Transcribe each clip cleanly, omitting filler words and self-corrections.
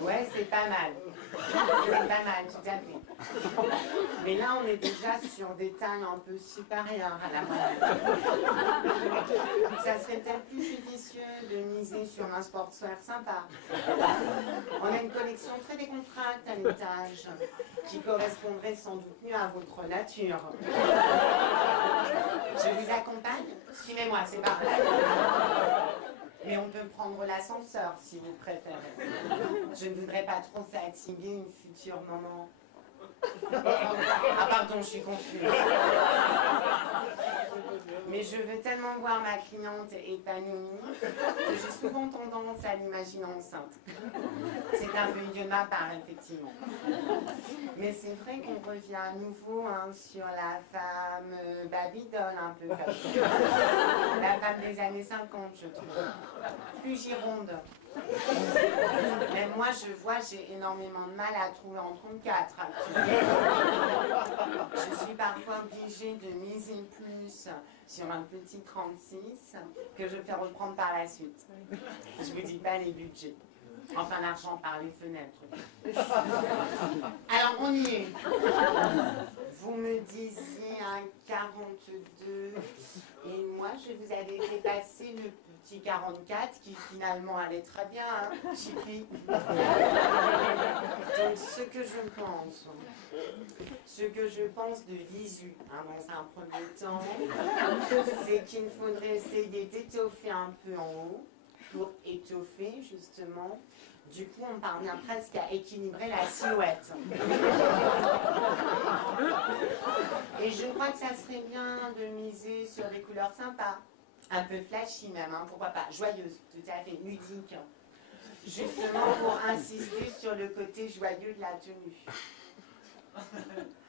Ouais, c'est pas mal. C'est pas mal, tout à fait. Mais là, on est déjà sur des tailles un peu supérieures à la moyenne. Ça serait peut-être plus judicieux de miser sur un sportswear sympa. On a une collection très décontractée à l'étage, qui correspondrait sans doute mieux à votre nature. Je vous accompagne? Suivez-moi, c'est par là. Mais on peut prendre l'ascenseur si vous préférez. Je ne voudrais pas trop fatiguer une future maman. Ah pardon, je suis confuse. Mais je veux tellement voir ma cliente épanouie que j'ai souvent tendance à l'imaginer enceinte. C'est un peu idiot de ma part, effectivement. Mais c'est vrai qu'on revient à nouveau sur la femme Babydol, un peu comme ça. La femme des années 50, je trouve. Plus gironde. Même moi, je vois, j'ai énormément de mal à trouver en 34 actuellement. Je suis parfois obligée de miser plus sur un petit 36 que je fais reprendre par la suite. Je vous dis pas les budgets. Enfin, l'argent par les fenêtres. Alors, on y est. Vous me disiez un 42 et moi, je vous avais fait passer le petit 44 qui finalement allait très bien, hein, Chippy. Donc, ce que je pense de visu, hein, dans un premier temps, c'est qu'il faudrait essayer d'étoffer un peu en haut pour étoffer, justement. Du coup, on parvient presque à équilibrer la silhouette. Et je crois que ça serait bien de miser sur des couleurs sympas. Un peu flashy même, hein, pourquoi pas. Joyeuses, tout à fait, ludiques. Justement pour insister sur le côté joyeux de la tenue.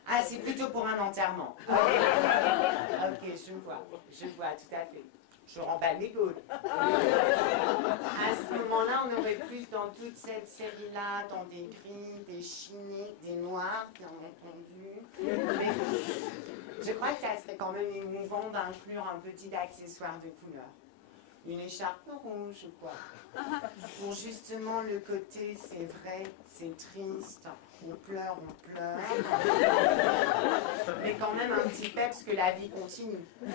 Ah, c'est plutôt pour un enterrement. Ok, je vois, tout à fait. Je remballe les gaules. À ce moment-là, on aurait plus dans toute cette série-là, dans des gris, des chimiques, des noirs, bien entendu. Mais je crois que ça serait quand même émouvant d'inclure un petit accessoire de couleur. Une écharpe rouge, quoi. Pour justement le côté, c'est vrai, c'est triste, on pleure. Mais quand même un petit peps que la vie continue. On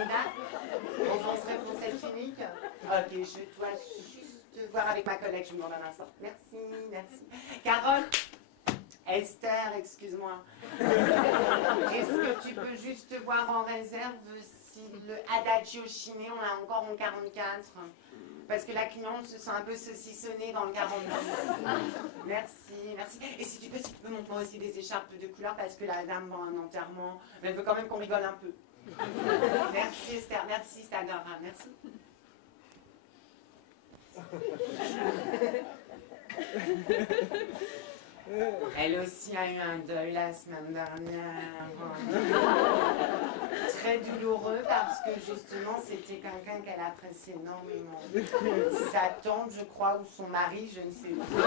est là? On penserait pour cette clinique? Ok, je dois juste voir avec ma collègue, je vous demande un instant. Merci. Carole? Esther, excuse-moi. Est-ce que tu peux juste voir en réserve si le Adagio chiné, on l'a encore en 44? Parce que la cliente se sent un peu saucissonnée dans le 42. Merci. Et si tu peux montrer aussi des écharpes de couleur parce que la dame dans un enterrement, elle veut quand même qu'on rigole un peu. Merci Esther, merci, c'est adorable, merci. Elle aussi a eu un deuil la semaine dernière. Très douloureux parce que justement c'était quelqu'un qu'elle appréciait énormément. Sa tante, je crois, ou son mari, je ne sais plus.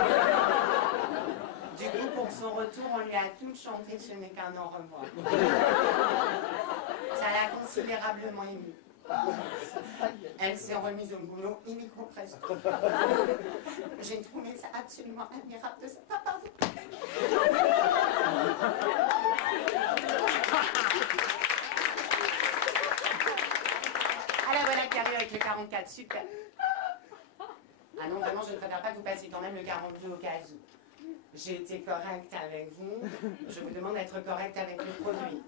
Du coup, pour son retour, on lui a tout chanté, ce n'est qu'un au revoir. Ça l'a considérablement émue. Elle s'est remise au boulot illico presto. J'ai trouvé ça absolument admirable de sa part. Pardon. Ah la voilà qui arrive avec le 44, super. Ah non, vraiment, je ne préfère pas que vous passiez quand même le 42 au cas où. J'ai été correcte avec vous, je vous demande d'être correcte avec le produit.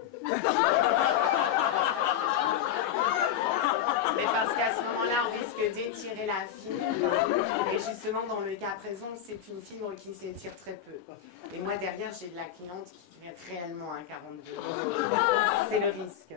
Mais parce qu'à ce moment-là, on risque d'étirer la fibre. Et justement, dans le cas présent, c'est une fibre qui s'étire très peu. Et moi, derrière, j'ai de la cliente qui fait réellement un 42. C'est le risque.